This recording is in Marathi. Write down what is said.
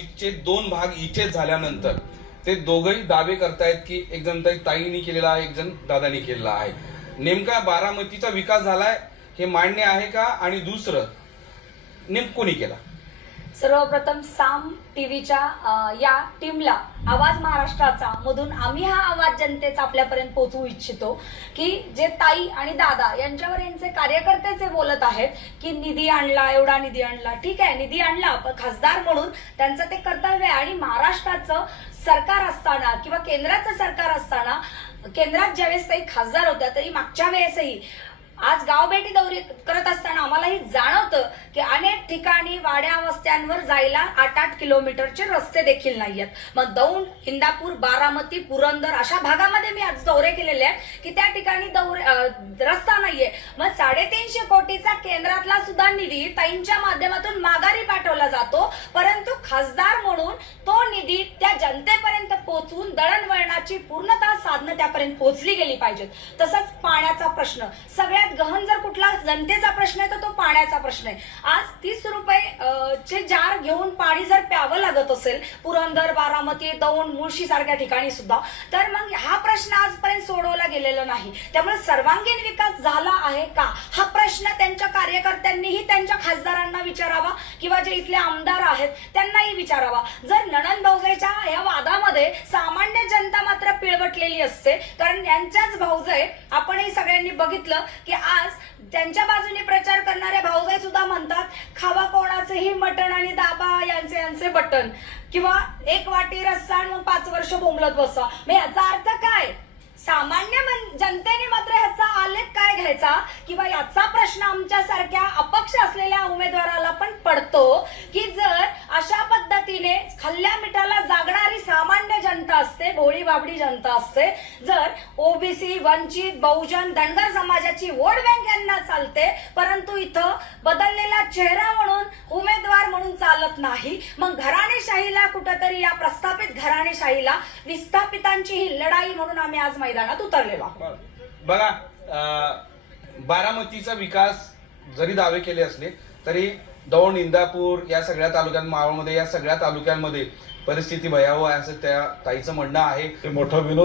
चे दोन भाग इथे झाल्यानंतर ते दोघही दावे करतायत की एक जण ताई ताईनी केलेला आहे एक जण दादानी केलेला आहे. नेमका बारामतीचा विकास झालाय हे मान्य आहे का? आणि दुसरं नेम कोणी केला? सर्वप्रथम साम टीव्हीच्या या टीमला आवाज महाराष्ट्राचा मधून आम्ही हा आवाज जनतेचा आपल्यापर्यंत पोहोचवू इच्छितो की जे ताई आणि दादा यांच्यावर यांचे कार्यकर्ते जे बोलत आहेत की निधी आणला एवढा निधी आणला ठीक आहे निधी आणला खासदार म्हणून त्यांचं ते कर्तव्य आहे आणि महाराष्ट्राचं सरकार असताना किंवा केंद्राचं सरकार असताना केंद्रात ज्यावेळेस ताई खासदार होत्या तरी मागच्या वेळेसही आज गावभेटी दौरे करत असताना आम्हालाही जाणवतं की अनेक ठिकाणी वाड्या वस्त्यांवर जायला आठ आठ किलोमीटरचे रस्ते देखील नाहीयेत. मग दौंड इंदापूर बारामती पुरंदर अशा भागामध्ये मी आज दौरे केलेले आहेत की त्या ठिकाणी दौरे रस्ता नाहीये. मग साडेतीनशे कोटीचा केंद्रातला सुद्धा निधी ताईंच्या माध्यमातून माघारी पाठवला जातो परंतु खासदार म्हणून तो निधी त्या पोहोचून दळणवळणाची पूर्णतः साधनं त्यापर्यंत पोहोचली गेली पाहिजेत. तसंच पाण्याचा प्रश्न. सगळ्यात गहन जर कुठला जनतेचा प्रश्न आहे तर तो पाण्याचा प्रश्न आहे. आज तीस रुपये चे जार घेऊन पाणी जर प्यावं लागत असेल पुरंदर बारामती दौंड मुळशी सारख्या ठिकाणी सुद्धा तर मग हा प्रश्न आजपर्यंत सोडवला गेलेला नाही. त्यामुळे सर्वांगीण विकास झाला आहे का? हा प्रश्न त्यांच्या कार्यकर्त्यांनीही त्यांच्या खासदारांना विचारावा किंवा जे इथले आमदार आहेत त्यांनाही विचारावा. जर नणन भाऊजाईच्या या वादामध्ये सामान्य जनता मात्र पिळवटलेली असते. कारण यांच्याच भाऊजाई आपणही सगळ्यांनी बघितलं की आज त्यांच्या बाजूने प्रचार करणाऱ्या भाऊजाई सुद्धा म्हणतात खावा कोणाचेही मटण आणि दाबा यांचे यांचे बटन किंवा एक वाटी रस्सा आणि मग पाच वर्ष बोंबलत बसा. मग याचा अर्थ काय? सामान्य जनतेने मात्र ह्याचा आलेख काय घ्यायचा? किंवा याचा प्रश्न आमच्यासारख्या अपक्ष असलेल्या उमेदवाराला पण पडतो की जर अशा पद्धतीने खल्ल्या मिठाला जागणारी सामान्य जनता असते भोळी बाबडी जनता असते. जर ओबीसी वंचित बहुजन धनगर समाजाची वोट बँक यांना चालते परंतु इथं बदललेला चेहरा म्हणून उमेदवार म्हणून चालत नाही मग घराणेशाहीला कुठंतरी या प्रस्थापित घराणेशाहीला विस्थापितांची ही लढाई म्हणून आम्ही आज मैदानात उतरलेलो आहोत. बघा बारामतीचा विकास जरी दावे केले असले तरी दौंड इंदापूर या सगळ्या तालुक्यात मावळमध्ये या सगळ्या तालुक्यांमध्ये परिस्थिती भयावह आहे असं त्या ताईचं म्हणणं आहे. ते मोठं विनोद